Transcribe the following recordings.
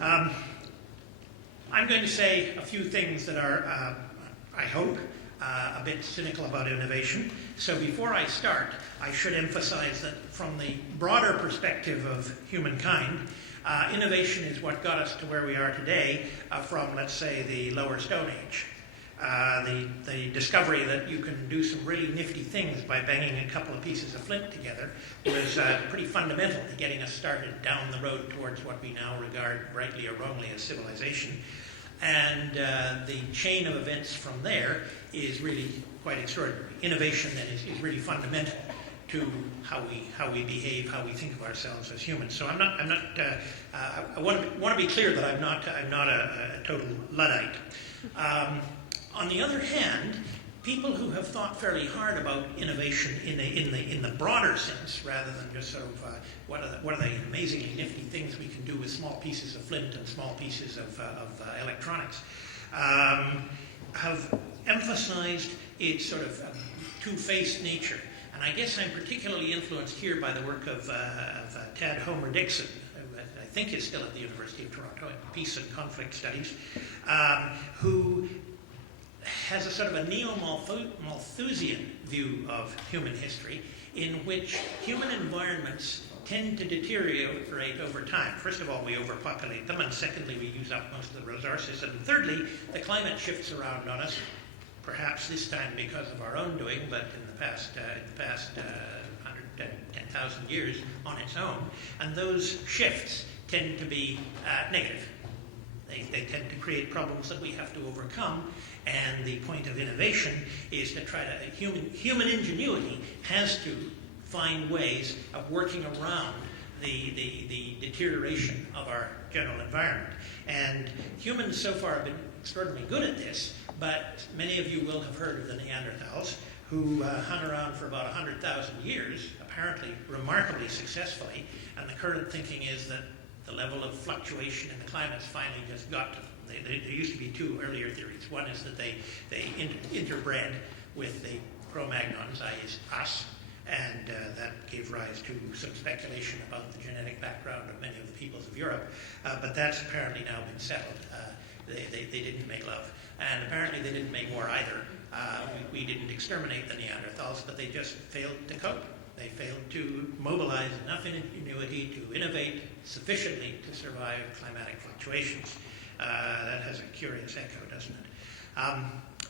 Um, I'm going to say a few things that are, I hope, a bit cynical about innovation. So before I start, I should emphasize that from the broader perspective of humankind, innovation is what got us to where we are today from, let's say, the lower Stone Age. The discovery that you can do some really nifty things by banging a couple of pieces of flint together was pretty fundamental to getting us started down the road towards what we now regard, rightly or wrongly, as civilization. And the chain of events from there is really quite extraordinary. Innovation then is really fundamental to how we behave, how we think of ourselves as humans. So I want to be clear that I'm not a total Luddite. On the other hand, people who have thought fairly hard about innovation in the broader sense, rather than just sort of what are the amazingly nifty things we can do with small pieces of flint and small pieces of electronics, have emphasized its sort of two-faced nature. And I guess I'm particularly influenced here by the work of Tad Homer Dixon, who I think is still at the University of Toronto in Peace and Conflict Studies, who has a sort of a neo-Malthusian view of human history, in which human environments tend to deteriorate over time. First of all, we overpopulate them, and secondly, we use up most of the resources, and thirdly, the climate shifts around on us, perhaps this time because of our own doing, but in the past 110,000 years on its own, and those shifts tend to be negative. They tend to create problems that we have to overcome, and the point of innovation is to try to, human ingenuity has to find ways of working around the deterioration of our general environment. And humans so far have been extraordinarily good at this, but many of you will have heard of the Neanderthals, who hung around for about 100,000 years, apparently remarkably successfully, and the current thinking is that the level of fluctuation in the climates finally just got to them. There used to be two earlier theories. One is that they interbred with the Cro-Magnons, i.e. us, and that gave rise to some speculation about the genetic background of many of the peoples of Europe, but that's apparently now been settled. They didn't make love, and apparently they didn't make war either. We didn't exterminate the Neanderthals, but they just failed to cope. They failed to mobilize enough ingenuity to innovate sufficiently to survive climatic fluctuations. That has a curious echo, doesn't it?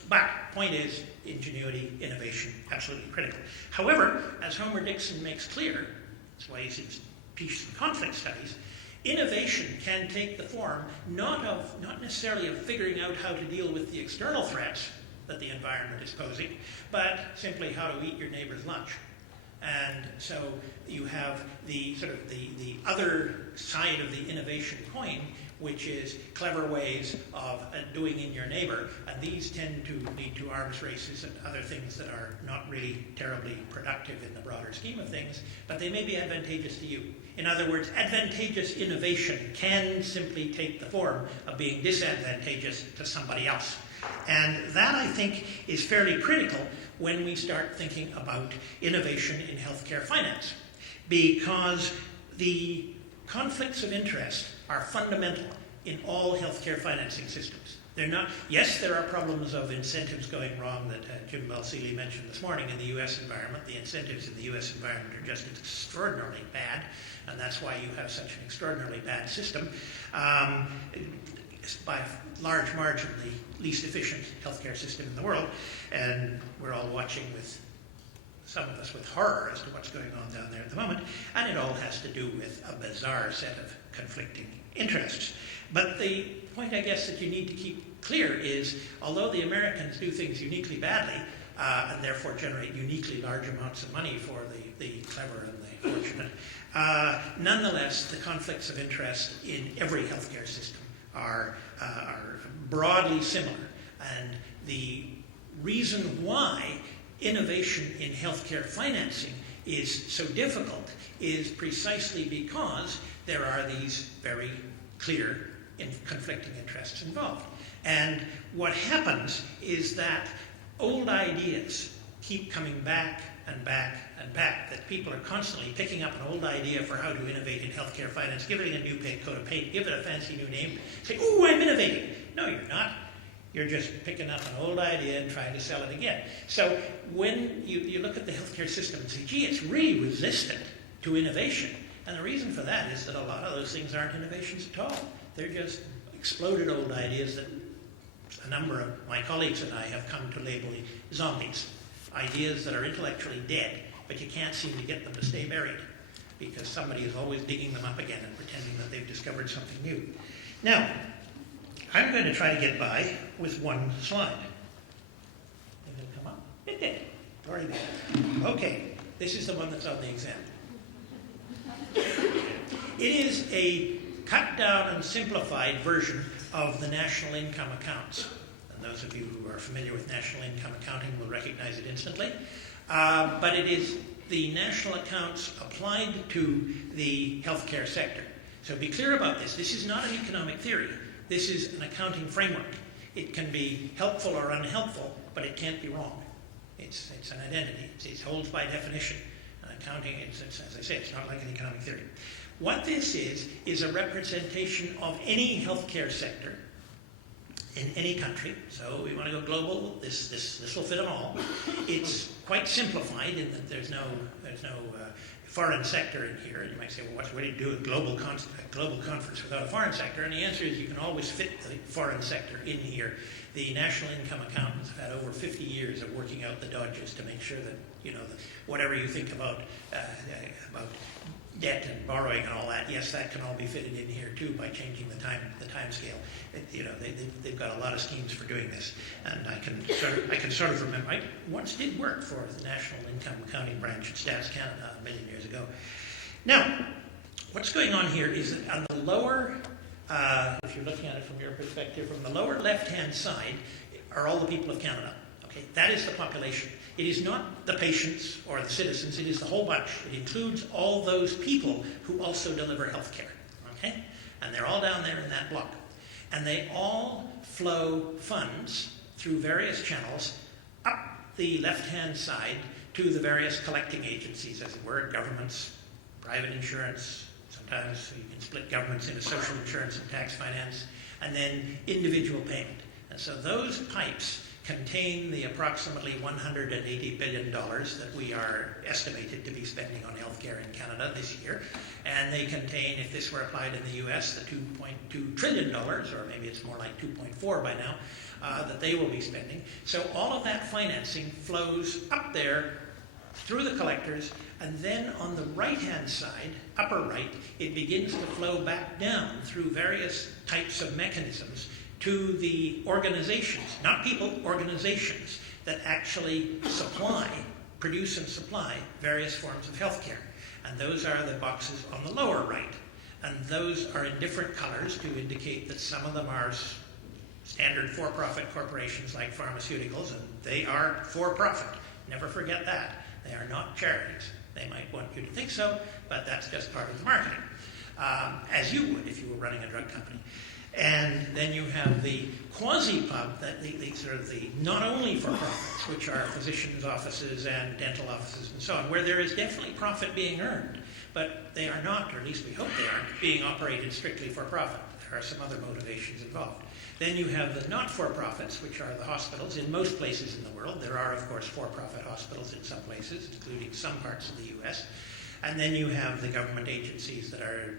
But point is, ingenuity, innovation, absolutely critical. However, as Homer Dixon makes clear, that's why he's in peace and conflict studies, innovation can take the form not necessarily of figuring out how to deal with the external threats that the environment is posing, but simply how to eat your neighbor's lunch. And so you have the sort of the other side of the innovation coin, which is clever ways of doing in your neighbor, and these tend to lead to arms races and other things that are not really terribly productive in the broader scheme of things, but they may be advantageous to you. In other words, advantageous innovation can simply take the form of being disadvantageous to somebody else. And that, I think, is fairly critical when we start thinking about innovation in healthcare finance, because the conflicts of interest are fundamental in all healthcare financing systems. They're not, yes, there are problems of incentives going wrong that Jim Balsillie mentioned this morning in the U.S. environment. The incentives in the U.S. environment are just extraordinarily bad, and that's why you have such an extraordinarily bad system. It's by a large margin the least efficient healthcare system in the world, and we're all watching with, some of us with horror as to what's going on down there at the moment, and it all has to do with a bizarre set of conflicting interests. But the point, I guess, that you need to keep clear is, although the Americans do things uniquely badly, and therefore generate uniquely large amounts of money for the clever and the fortunate, nonetheless, the conflicts of interest in every healthcare system are broadly similar. And the reason why innovation in healthcare financing is so difficult is precisely because there are these very clear conflicting interests involved. And what happens is that old ideas keep coming back and back and back, that people are constantly picking up an old idea for how to innovate in healthcare finance, give it a new coat of paint, give it a fancy new name, say, "Ooh, I'm innovating." No, you're not. You're just picking up an old idea and trying to sell it again. So when you look at the healthcare system and say, gee, it's really resistant to innovation. And the reason for that is that a lot of those things aren't innovations at all. They're just exploded old ideas that a number of my colleagues and I have come to label zombies. Ideas that are intellectually dead, but you can't seem to get them to stay buried because somebody is always digging them up again and pretending that they've discovered something new. Now, I'm going to try to get by with one slide. Did it come up? It did. Glory be. Okay, this is the one that's on the exam. It is a cut down and simplified version of the national income accounts. And those of you who are familiar with national income accounting will recognize it instantly. But it is the national accounts applied to the healthcare sector. So be clear about this. This is not an economic theory. This is an accounting framework. It can be helpful or unhelpful, but it can't be wrong. It's an identity. It holds by definition. Accounting, as I say, it's not like an economic theory. What this is a representation of any healthcare sector in any country. So we want to go global. This will fit them all. It's quite simplified in that there's no foreign sector in here. And you might say, well, what do you do with a global conference without a foreign sector? And the answer is you can always fit the foreign sector in here. The national income accountants have had over 50 years of working out the dodges to make sure that, whatever you think about debt and borrowing and all that, yes, that can all be fitted in here too by changing the time scale. They've got a lot of schemes for doing this, and I can sort of remember. I once did work for the National Income Accounting Branch at Stats Canada a million years ago. Now, what's going on here is that on the lower, if you're looking at it from your perspective, from the lower left-hand side are all the people of Canada. Okay, that is the population. It is not the patients or the citizens, it is the whole bunch. It includes all those people who also deliver health care. Okay? And they're all down there in that block. And they all flow funds through various channels up the left-hand side to the various collecting agencies, as it were, governments, private insurance, sometimes you can split governments into social insurance and tax finance, and then individual payment. And so those pipes contain the approximately $180 billion that we are estimated to be spending on healthcare in Canada this year. And they contain, if this were applied in the US, the $2.2 trillion, or maybe it's more like 2.4 by now, that they will be spending. So all of that financing flows up there through the collectors, and then on the right-hand side, upper right, it begins to flow back down through various types of mechanisms to the organizations, not people, organizations that actually produce and supply various forms of healthcare. And those are the boxes on the lower right. And those are in different colors to indicate that some of them are standard for-profit corporations like pharmaceuticals, and they are for-profit. Never forget that. They are not charities. They might want you to think so, but that's just part of the marketing, as you would if you were running a drug company. And then you have the quasi-pub, that the sort of the not only for profits, which are physicians' offices and dental offices and so on, where there is definitely profit being earned, but they are not, or at least we hope they aren't, being operated strictly for profit. There are some other motivations involved. Then you have the not-for-profits, which are the hospitals. In most places in the world, there are, of course, for-profit hospitals in some places, including some parts of the U.S., and then you have the government agencies that are,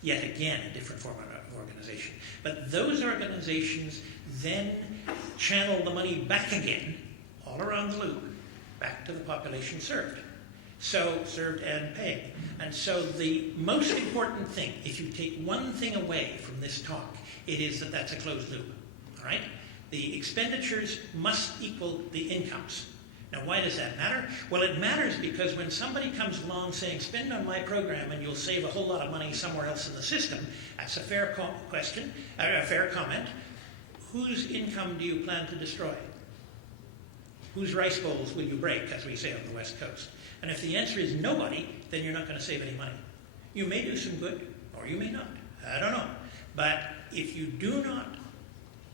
yet again a different form of organization. But those organizations then channel the money back again, all around the loop, back to the population served. So served and paid. And so the most important thing, if you take one thing away from this talk, it is that that's a closed loop. All right? The expenditures must equal the incomes. Now, why does that matter? Well, it matters because when somebody comes along saying, spend on my program and you'll save a whole lot of money somewhere else in the system, that's a fair question, a fair comment. Whose income do you plan to destroy? Whose rice bowls will you break, as we say on the West Coast? And if the answer is nobody, then you're not going to save any money. You may do some good, or you may not. I don't know. But if you do not,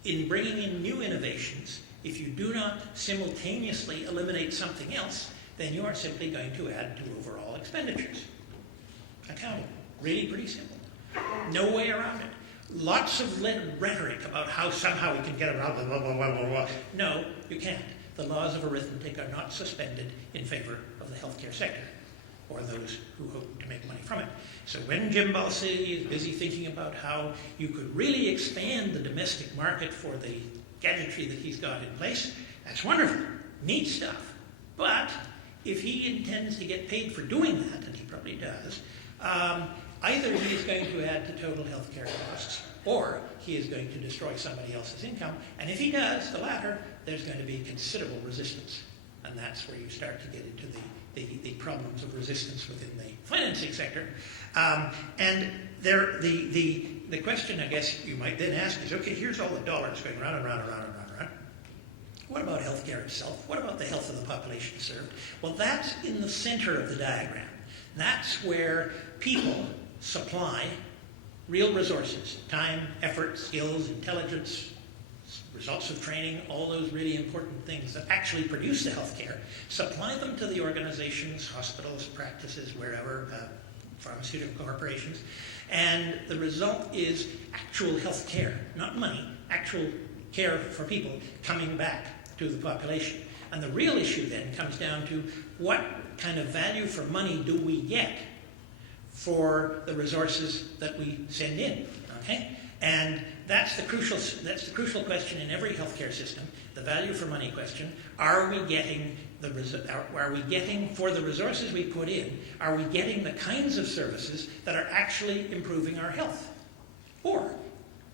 in bringing in new innovations, if you do not simultaneously eliminate something else, then you are simply going to add to overall expenditures. Accounting. Really pretty simple. No way around it. Lots of rhetoric about how somehow we can get around blah, blah, blah, blah, blah, blah. No, you can't. The laws of arithmetic are not suspended in favor of the healthcare sector or those who hope to make money from it. So when Jim Balsillie is busy thinking about how you could really expand the domestic market for the gadgetry that he's got in place, that's wonderful, neat stuff. But if he intends to get paid for doing that, and he probably does, either he is going to add to total healthcare costs, or he is going to destroy somebody else's income. And if he does the latter, there's going to be considerable resistance. And that's where you start to get into the problems of resistance within the financing sector. And the question, I guess, you might then ask is, okay, here's all the dollars going round and round and round and round and round. What about healthcare itself? What about the health of the population served? Well, that's in the center of the diagram. That's where people supply real resources, time, effort, skills, intelligence, results of training, all those really important things that actually produce the healthcare, supply them to the organizations, hospitals, practices, wherever, pharmaceutical corporations, and the result is actual health care, not money, actual care for people coming back to the population. And the real issue then comes down to what kind of value for money do we get for the resources that we send in, okay? And that's the crucial question in every healthcare system, the value for money question. Are we getting for the resources we put in, are we getting the kinds of services that are actually improving our health? Or,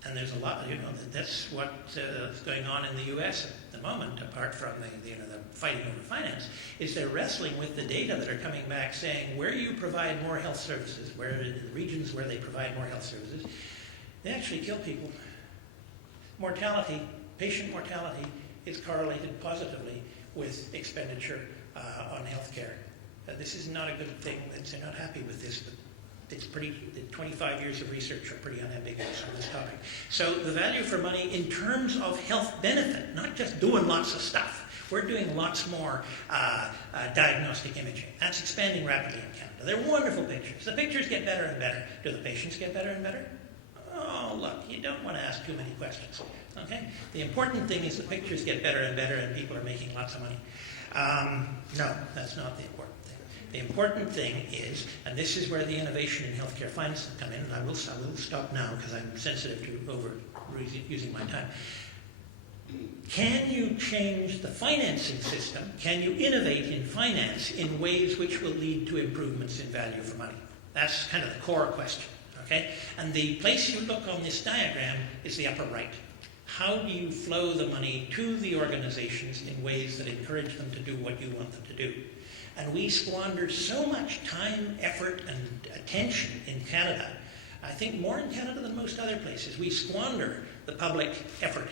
and there's a lot, that's what's going on in the U.S. at the moment, apart from the fighting over finance, is they're wrestling with the data that are coming back saying where you provide more health services, where in the regions where they provide more health services, they actually kill people. Mortality, patient mortality, is correlated positively with expenditure on health care. This is not a good thing. They're not happy with this, but it's the 25 years of research are pretty unambiguous on this topic. So the value for money in terms of health benefit, not just doing lots of stuff. We're doing lots more diagnostic imaging. That's expanding rapidly in Canada. They're wonderful pictures. The pictures get better and better. Do the patients get better and better? Oh, look, you don't want to ask too many questions, okay? The important thing is the pictures get better and better and people are making lots of money. No, that's not the important thing. The important thing is, and this is where the innovation in healthcare finance come in, and I will stop now because I'm sensitive to using my time. Can you change the financing system? Can you innovate in finance in ways which will lead to improvements in value for money? That's kind of the core question. Okay? And the place you look on this diagram is the upper right. How do you flow the money to the organizations in ways that encourage them to do what you want them to do? And we squander so much time, effort, and attention in Canada. I think more in Canada than most other places. We squander the public effort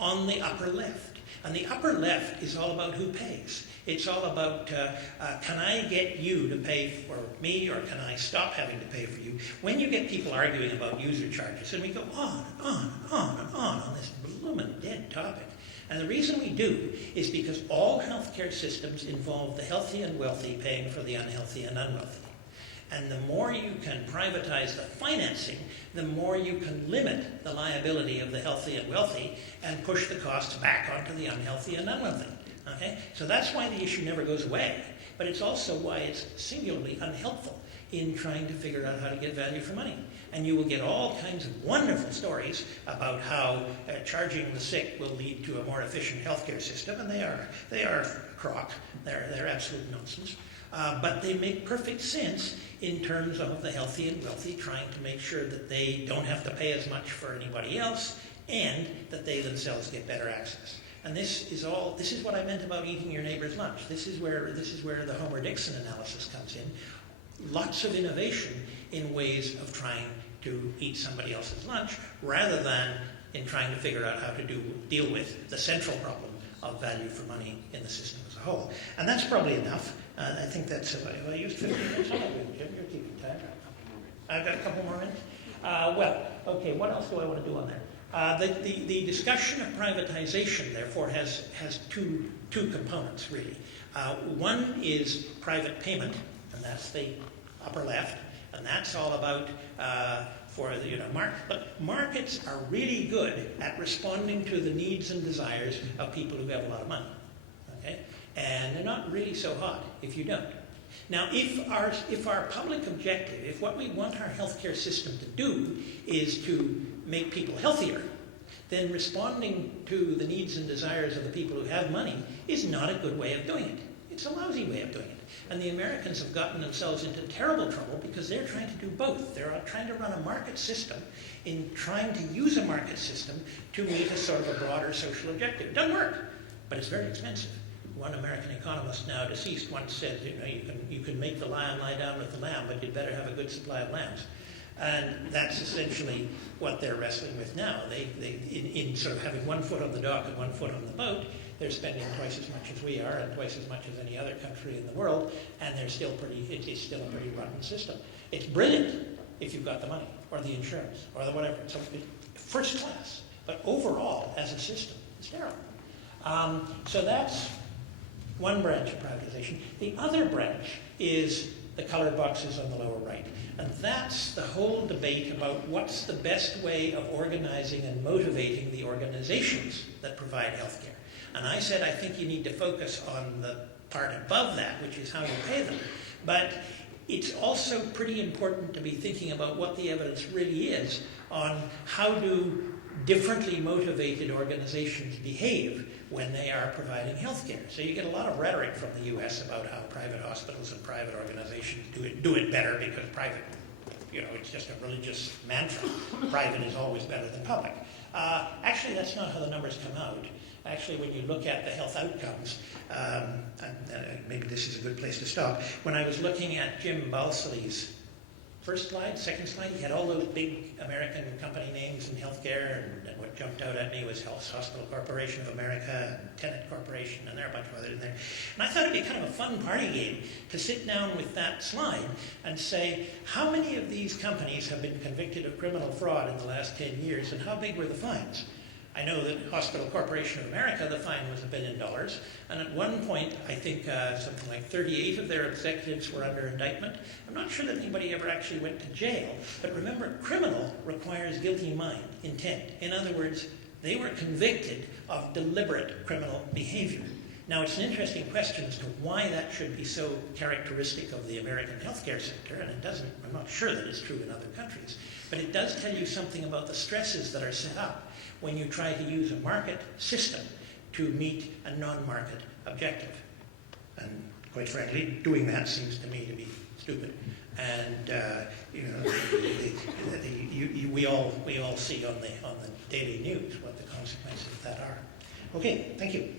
on the upper left. And the upper left is all about who pays. It's all about, can I get you to pay for me, or can I stop having to pay for you? When you get people arguing about user charges, and we go on and on and on and on this blooming dead topic. And the reason we do is because all healthcare systems involve the healthy and wealthy paying for the unhealthy and unwealthy. And the more you can privatize the financing, the more you can limit the liability of the healthy and wealthy and push the costs back onto the unhealthy and unwealthy. Okay? So that's why the issue never goes away, but it's also why it's singularly unhelpful in trying to figure out how to get value for money. And you will get all kinds of wonderful stories about how charging the sick will lead to a more efficient healthcare system, and they are crock. They're absolute nonsense. But they make perfect sense in terms of the healthy and wealthy trying to make sure that they don't have to pay as much for anybody else and that they themselves get better access. And this is what I meant about eating your neighbor's lunch. This is where the Homer-Dixon analysis comes in. Lots of innovation in ways of trying to eat somebody else's lunch rather than in trying to figure out how to deal with the central problem of value for money in the system as a whole. And that's probably enough. I think that's, I used 15 minutes. I'm not doing Jim, you're keeping time. I've got a couple more minutes. Okay, what else do I want to do on there? The discussion of privatization, therefore, has two components, really. One is private payment, and that's the upper left, and that's all about but markets are really good at responding to the needs and desires of people who have a lot of money, okay? And they're not really so hot if you don't. Now, if our public objective, if what we want our healthcare system to do is to make people healthier, then responding to the needs and desires of the people who have money is not a good way of doing it. It's a lousy way of doing it. And the Americans have gotten themselves into terrible trouble because they're trying to do both. They're trying to run a market system in trying to use a market system to meet a sort of a broader social objective. It doesn't work, but it's very expensive. One American economist, now deceased, once said, you can make the lion lie down with the lamb, but you'd better have a good supply of lambs. And that's essentially what they're wrestling with now. In sort of having one foot on the dock and one foot on the boat, they're spending twice as much as we are and twice as much as any other country in the world, and it is still a pretty rotten system. It's brilliant if you've got the money or the insurance or the whatever. So it's first class, but overall, as a system, it's terrible. So that's one branch of privatization. The other branch is the colored boxes on the lower right. And that's the whole debate about what's the best way of organizing and motivating the organizations that provide healthcare. And I said I think you need to focus on the part above that, which is how you pay them. But it's also pretty important to be thinking about what the evidence really is on how do differently motivated organizations behave when they are providing health care. So you get a lot of rhetoric from the U.S. about how private hospitals and private organizations do it better because private, it's just a religious mantra. Private is always better than public. Actually, that's not how the numbers come out. Actually, when you look at the health outcomes, maybe this is a good place to stop. When I was looking at Jim Balsilie's first slide, second slide, he had all those big American company names in healthcare, and what jumped out at me was Hospital Corporation of America, and Tenet Corporation, and there are a bunch of others in there. And I thought it'd be kind of a fun party game to sit down with that slide and say, how many of these companies have been convicted of criminal fraud in the last 10 years, and how big were the fines? I know that Hospital Corporation of America, the fine was $1 billion, and at one point, I think something like 38 of their executives were under indictment. I'm not sure that anybody ever actually went to jail, but remember, criminal requires guilty mind, intent. In other words, they were convicted of deliberate criminal behavior. Now, it's an interesting question as to why that should be so characteristic of the American healthcare sector, and I'm not sure that it's true in other countries, but it does tell you something about the stresses that are set up when you try to use a market system to meet a non-market objective. And quite frankly, doing that seems to me to be stupid. And we all see on the daily news what the consequences of that are. Okay, thank you.